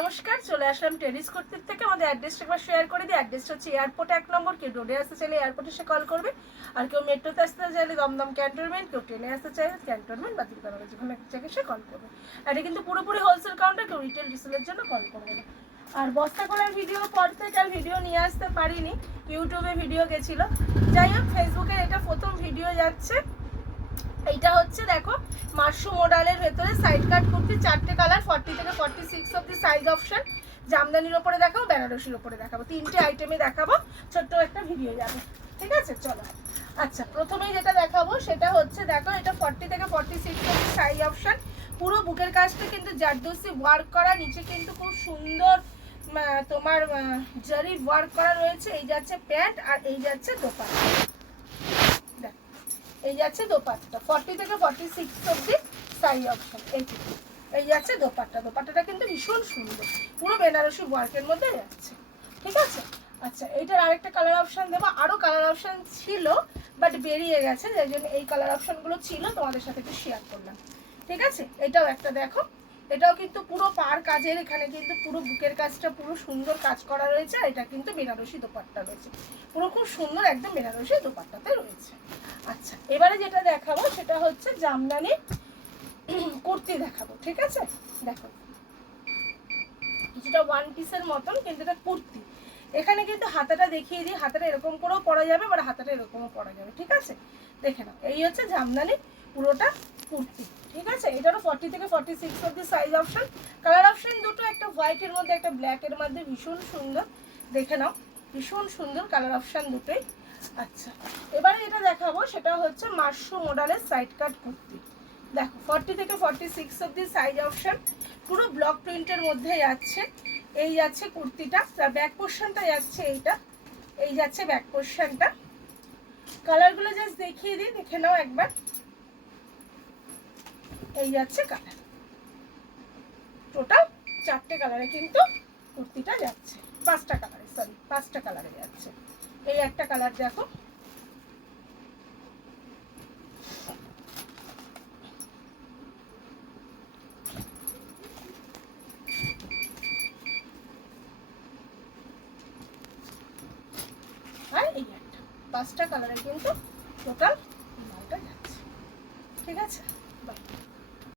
নমস্কার, চলে আসলাম টেরিস কুর্তির থেকে। আমাদের অ্যাড্রেসটা একবার শেয়ার করে দিই। অ্যাড্রেসটা হচ্ছে এয়ারপোর্ট 1 নম্বর। কেউ রোডে আসতে চাইলে এয়ারপোর্টে এসে কল করবে, আর কেউ মেট্রোতে আসতে চাইলে দমদম ক্যান্টনমেন্ট, কেউ ট্রেনে আসতে চাইলে ক্যান্টনমেন্ট বা দিলবাড়ি, যেখানে এক জায়গায় এসে কল করবে। এটা কিন্তু পুরোপুরি হোলসেল কাউন্টার, কেউ রিটেল রিসেলের জন্য কল করবে না। আর বস্তা করার ভিডিও পর থেকে আর ভিডিও নিয়ে আসতে পারিনি, ইউটিউবে ভিডিও গেছিলো। যাই হোক, ফেসবুকের এটা প্রথম ভিডিও যাচ্ছে। এইটা হচ্ছে দেখো মাশরুম মডেলের ভেতরে সাইড কাট কুর্তি, 4টে কালার, 40 থেকে 46 অবধি সাইজ অপশন। জামদানির ওপরে দেখাবো, বেনারসির ওপরে দেখাবো, 3টে আইটেমে দেখাবো, ছোট্ট একটা ভিডিও যাবে। ঠিক আছে, চলো। আচ্ছা, প্রথমেই যেটা দেখাবো সেটা হচ্ছে দেখো, এটা 40 থেকে 46 অবধি সাইজ অপশন। পুরো বুকের কাজটা কিন্তু জারদোসি ওয়ার্ক করা, নিচে কিন্তু খুব সুন্দর তোমার জারি ওয়ার্ক করা রয়েছে। এই যাচ্ছে প্যান্ট আর এই যাচ্ছে দোপাট্টা। এই যাচ্ছে দোপাট্টা, 40 থেকে 46 অবধি সাইজ অপশন। এই যাচ্ছে দোপাট্টা। দোপাট্টাটা কিন্তু ভীষণ সুন্দর, পুরো বেনারসি ওয়ার্কের মধ্যে যাচ্ছে। ঠিক আছে। আচ্ছা, এইটার আরেকটা কালার অপশন দেবো। আরও কালার অপশন ছিল বাট বেরিয়ে গেছে, যাই জন্য এই কালার অপশনগুলো ছিল তোমাদের সাথে একটু শেয়ার করলাম। ঠিক আছে, এটাও একটা দেখো, এটাও কিন্তু পুরো পার কাজের, এখানে কিন্তু পুরো বুকের কাজটা পুরো সুন্দর কাজ করা রয়েছে। আর এটা কিন্তু বেনারসি দোপাট্টা রয়েছে, পুরো খুব সুন্দর একদম বেনারসি দোপাট্টাতে রয়েছে। আচ্ছা, এবারে যেটা দেখাবো সেটা হচ্ছে জামদানি কুর্তি দেখাবো। ঠিক আছে, দেখো কিছুটা ওয়ান পিসের মতন, কিন্তু এটা কুর্তি। এখানে কিন্তু হাতাটা দেখিয়ে দিই, হাতাটা এরকম করেও পরা যাবে, আবার হাতাটা এরকমও পরা যাবে। ঠিক আছে, দেখে নাও, এই হচ্ছে জামদানি পুরোটা কুর্তি। ঠিক আছে, এটারও 40 থেকে 46 অবধি সাইজ অপশন। কালার অপশন দুটো, একটা হোয়াইটের মধ্যে একটা ব্ল্যাকের মধ্যে, ভীষণ সুন্দর। দেখে নাও, ভীষণ সুন্দর কালার অপশন দুটোই। আচ্ছা, এবারে যেটা দেখাবো সেটা হচ্ছে মাশরুম মডেলের সাইড কাট কুর্তি। দেখো 40 থেকে 46 অবধি সাইজ অপশন, পুরো ব্লক প্রিন্টের মধ্যে যাচ্ছে। এই যাচ্ছে কুর্তিটা, তার ব্যাক পোর্শনটা যাচ্ছে এইটা, এই যাচ্ছে ব্যাক পোর্শনটা। কালারগুলো জাস্ট দেখিয়ে দিই, দেখে নাও একবার। এই যাচ্ছে কালার, টোটাল 4টে কালারে কিন্তু কুর্তিটা যাচ্ছে, 5টা কালারে, সরি 5টা কালারে যাচ্ছে। এই একটা কালার দেখো, আর এই একটা, 5টা কালারে কিন্তু টোটাল মালটা যাচ্ছে। ঠিক আছে।